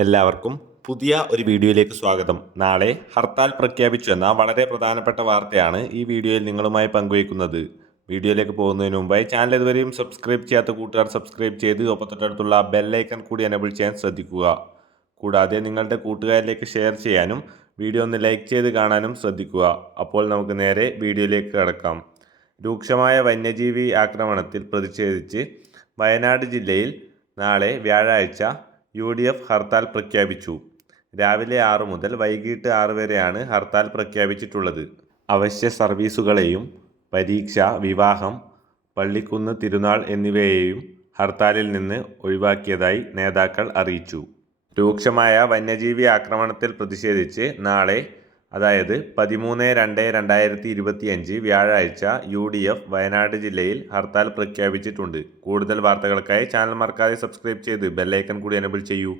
എല്ലാവർക്കും പുതിയ ഒരു വീഡിയോയിലേക്ക് സ്വാഗതം. നാളെ ഹർത്താൽ പ്രഖ്യാപിച്ചു എന്ന വളരെ പ്രധാനപ്പെട്ട വാർത്തയാണ് ഈ വീഡിയോയിൽ നിങ്ങളുമായി പങ്കുവയ്ക്കുന്നത്. വീഡിയോയിലേക്ക് പോകുന്നതിന് മുമ്പായി ചാനൽ ഇതുവരെയും സബ്സ്ക്രൈബ് ചെയ്യാത്ത കൂട്ടുകാർ സബ്സ്ക്രൈബ് ചെയ്ത് തൊട്ടടുത്തുള്ള ബെല്ലൈക്കൺ കൂടി എനേബിൾ ചെയ്യാൻ ശ്രദ്ധിക്കുക. കൂടാതെ നിങ്ങളുടെ കൂട്ടുകാരിലേക്ക് ഷെയർ ചെയ്യാനും വീഡിയോ ഒന്ന് ലൈക്ക് ചെയ്ത് കാണാനും ശ്രദ്ധിക്കുക. അപ്പോൾ നമുക്ക് നേരെ വീഡിയോയിലേക്ക് കടക്കാം. രൂക്ഷമായ വന്യജീവി ആക്രമണത്തിൽ പ്രതിഷേധിച്ച് വയനാട് ജില്ലയിൽ നാളെ വ്യാഴാഴ്ച UDF ഹർത്താൽ പ്രഖ്യാപിച്ചു. രാവിലെ 6 മുതൽ വൈകിട്ട് 6 വരെയാണ് ഹർത്താൽ പ്രഖ്യാപിച്ചിട്ടുള്ളത്. അവശ്യ സർവീസുകളെയും പരീക്ഷ, വിവാഹം, പള്ളിക്കുന്ന് തിരുനാൾ എന്നിവയെയും ഹർത്താലിൽ നിന്ന് ഒഴിവാക്കിയതായി നേതാക്കൾ അറിയിച്ചു. രൂക്ഷമായ വന്യജീവി ആക്രമണത്തിൽ പ്രതിഷേധിച്ച് നാളെ, അതായത് 13/2/2025 വ്യാഴാഴ്ച UDF വയനാട് ജില്ലയിൽ ഹർത്താൽ പ്രഖ്യാപിച്ചിട്ടുണ്ട്. കൂടുതൽ വാർത്തകൾക്കായി ചാനൽ മറക്കാതെ സബ്സ്ക്രൈബ് ചെയ്ത് ബെല്ലൈക്കൺ കൂടി എനേബിൾ ചെയ്യൂ.